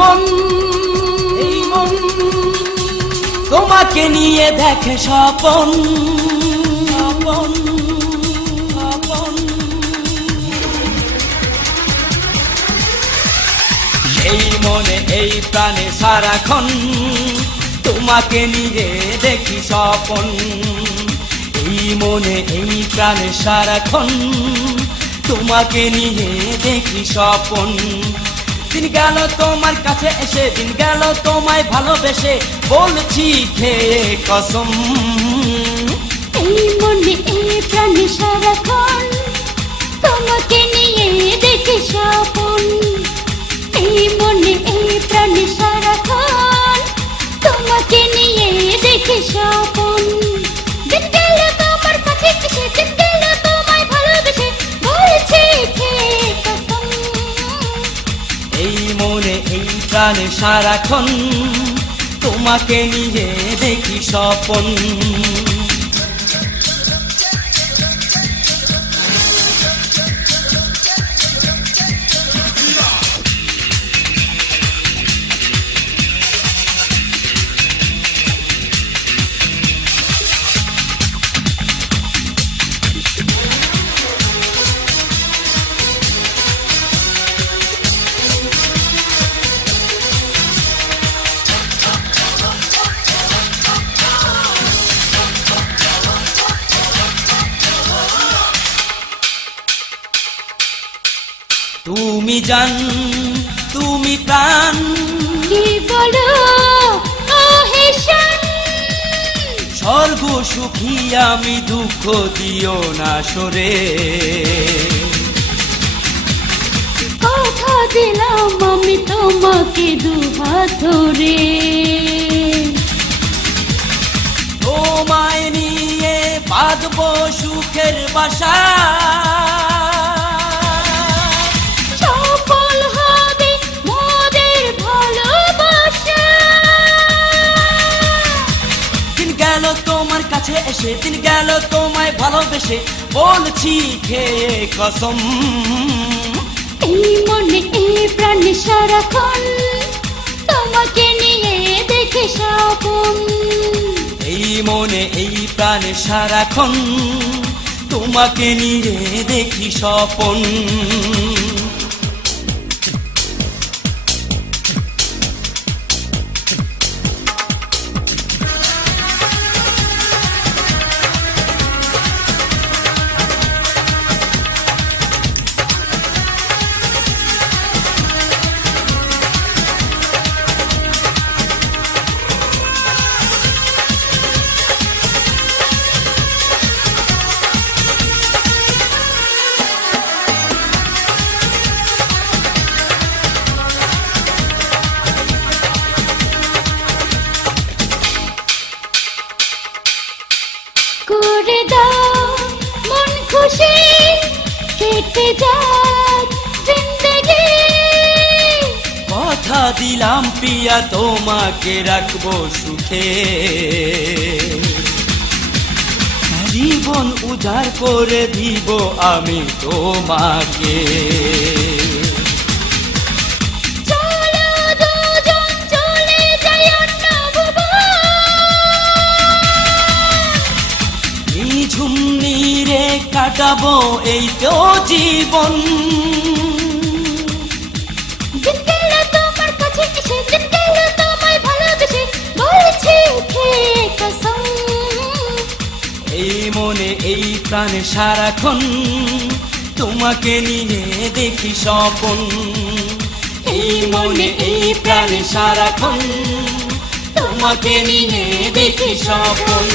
মন তোমাকে নিয়ে দেখে স্বপন। এই মনে এই প্রাণে সারাক্ষণ তোমাকে নিয়ে দেখি স্বপন। এই মনে এই প্রাণে সারাক্ষণ তোমাকে নিয়ে দেখি স্বপন। দিন গেল তোমার কাছে এসে, দিন গেল তোমায় ভালোবেসে, বলছি খেয়ে কসম। এই মনে এই প্রাণে সারাক্ষণ তোমাকে নিয়ে দেখি স্বপন। এই মনে এই প্রাণে সারাক্ষণ তোমাকে নিয়ে দেখি স্বপন। দিন গেল তোমার কাছে এসে, দিন গেল তোমায় ভালোবেসে, বলছি খেয়ে কসম। এই মনে এই প্রাণে সারাক্ষণ তোমাকে নিয়ে দেখি স্বপন। তুমি জান তুমি প্রাণ, কি বলো ও হেশান। স্বর্গ সুখী আমি, দুঃখ দিও না সরে। কথা দিলাম আমি তোমাকে দুহাত ধরে। তোমায় নিয়ে বাঁধবো সুখের বাসা। সফল হবে মোদের ভালোবাসা। দিন গেল তোমার কাছে এসে, দিন গেল তোমায় ভালোবেসে, বলছি খেয়ে কসম। এই মনে এই প্রাণে সারাক্ষণ তোমাকে নিয়ে দেখি স্বপন। এই মনে এই প্রাণে সারাক্ষণ তোমাকে নিয়ে দেখি স্বপন। করে দাও মন খুশি, কেটে যাক জিন্দেগি। কথা দিলাম পিয়া তোমাকে রাখবো সুখে। জীবন উজাড় করে দিব আমি তোমাকে। চলো দুজন চলে যাই অন্য ভুবন। নিঝুম নীরে কাটাবো এই তো জীবন। দিন গেল তোমার কাছে এসে, দিন গেল তোমায় ভালোবেসে, বলছি খেয়ে কসম। এই মনে এই প্রাণে সারাক্ষণ তোমাকে নিয়ে দেখি স্বপন। এই মনে এই প্রাণে সারাক্ষণ তোমাকে নিয়ে দেখি স্বপন।